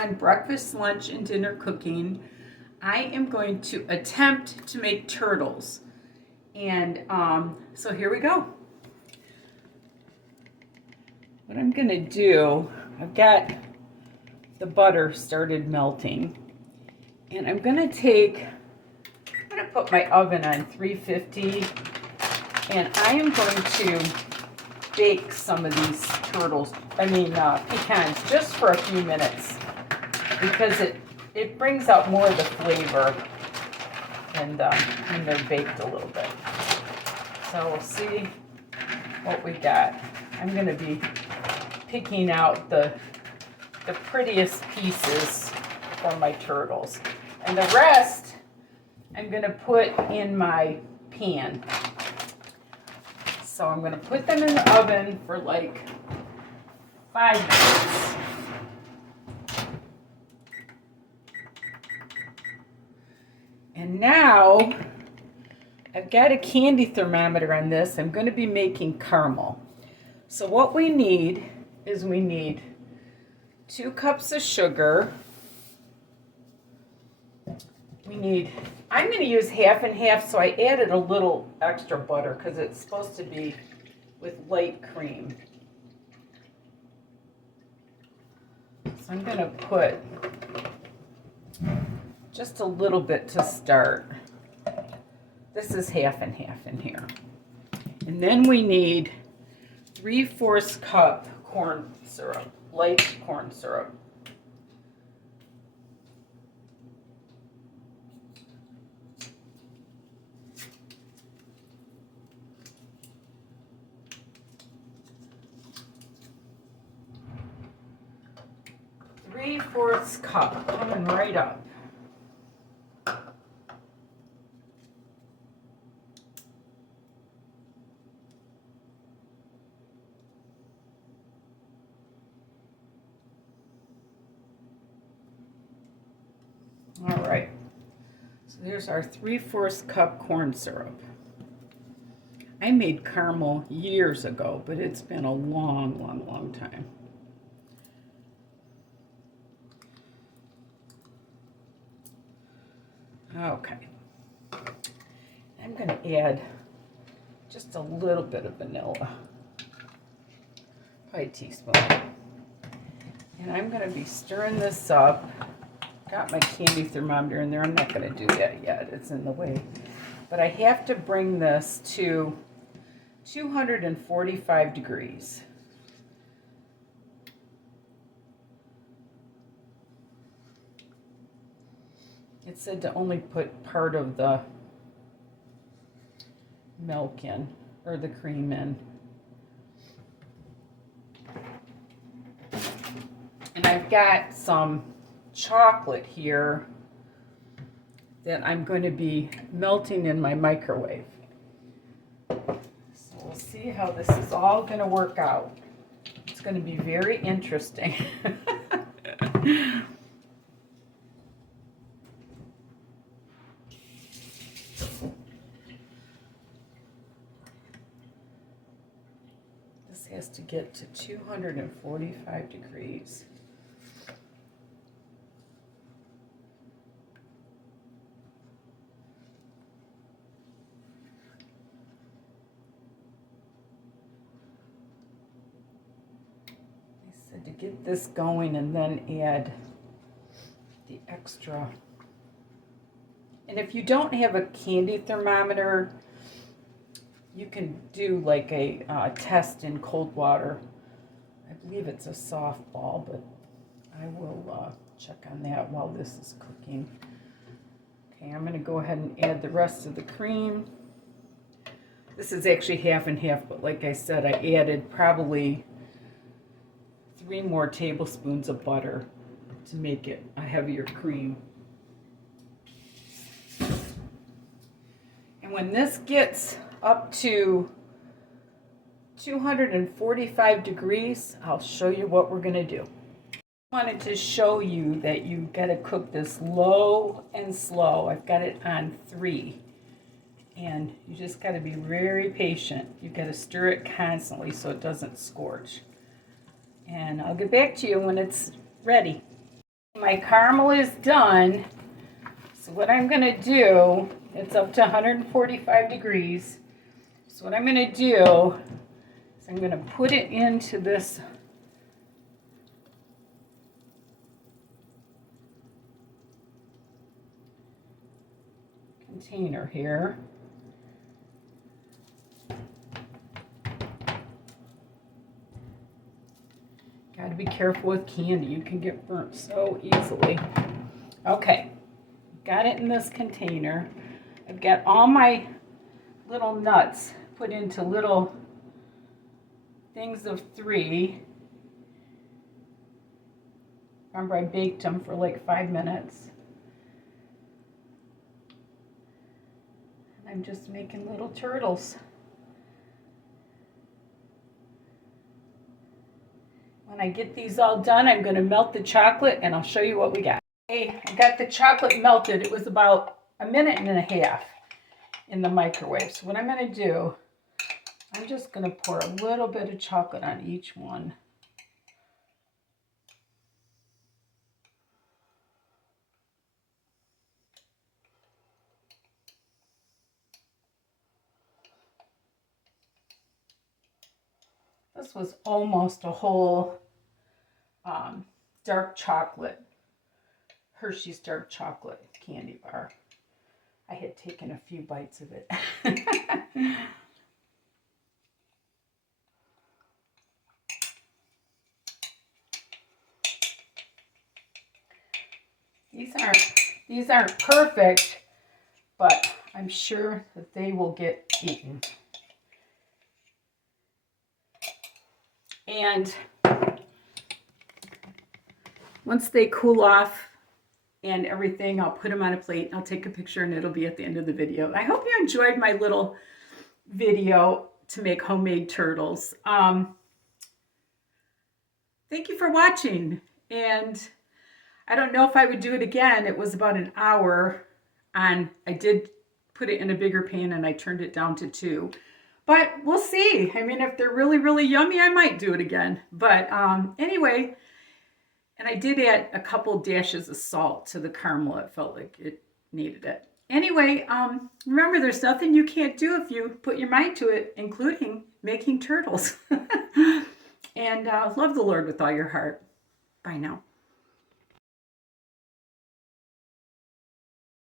on breakfast, lunch, and dinner cooking. I am going to attempt to make turtles. And so here we go. What I'm going to do, I've got the butter started melting. And I'm going to put my oven on 350. And I am going to bake some of these pecans, just for a few minutes, because it brings out more of the flavor and when they're baked a little bit. So we'll see what we got. I'm going to be picking out the prettiest pieces for my turtles, and the rest I'm going to put in my pan. So I'm going to put them in the oven for like 5 minutes. And now I've got a candy thermometer on this. I'm going to be making caramel. So what we need is 2 cups of sugar. I'm going to use half and half, so I added a little extra butter because it's supposed to be with light cream. So I'm going to put just a little bit to start. This is half and half in here. And then we need 3/4 cup corn syrup, light corn syrup. Three-fourths cup, coming right up. All right, so there's our 3/4 cup corn syrup. I made caramel years ago, but it's been a long time. Okay, I'm going to add just a little bit of vanilla, probably a teaspoon. And I'm going to be stirring this up. Got my candy thermometer in there. I'm not going to do that yet. It's in the way. But I have to bring this to 245 degrees. It said to only put part of the milk in, or the cream in. And I've got some chocolate here that I'm going to be melting in my microwave. So we'll see how this is all going to work out. It's going to be very interesting. This has to get to 245 degrees. To get this going and then add the extra. And if you don't have a candy thermometer, you can do like a test in cold water. I believe it's a softball, but I will check on that while this is cooking. Okay, I'm going to go ahead and add the rest of the cream. This is actually half and half, but like I said, I added probably 3 more tablespoons of butter to make it a heavier cream. And when this gets up to 245 degrees, I'll show you what we're going to do. I wanted to show you that you got to cook this low and slow. I've got it on 3. And you just got to be very patient. You've got to stir it constantly so it doesn't scorch. And I'll get back to you when it's ready. my caramel is done. So what I'm going to do, it's up to 145 degrees. So what I'm going to do is I'm going to put it into this container here. Got to be careful with candy. You can get burnt so easily. Okay, got it in this container. I've got all my little nuts put into little things of 3. Remember, I baked them for like 5 minutes. And I'm just making little turtles. When I get these all done, I'm going to melt the chocolate and I'll show you what we got. Okay, I got the chocolate melted. It was about 1.5 minutes in the microwave. So what I'm going to do, I'm just going to pour a little bit of chocolate on each one. This was almost a whole dark chocolate, Hershey's dark chocolate candy bar. I had taken a few bites of it. These aren't perfect, but I'm sure that they will get eaten. And once they cool off and everything, I'll put them on a plate. I'll take a picture and it'll be at the end of the video. I hope you enjoyed my little video to make homemade turtles. Thank you for watching. And I don't know if I would do it again. It was about an hour and I did put it in a bigger pan and I turned it down to 2. But we'll see. I mean, if they're really, really yummy, I might do it again. But anyway, and I did add a couple dashes of salt to the caramel. It felt like it needed it. Anyway, remember, there's nothing you can't do if you put your mind to it, including making turtles. And love the Lord with all your heart. Bye now.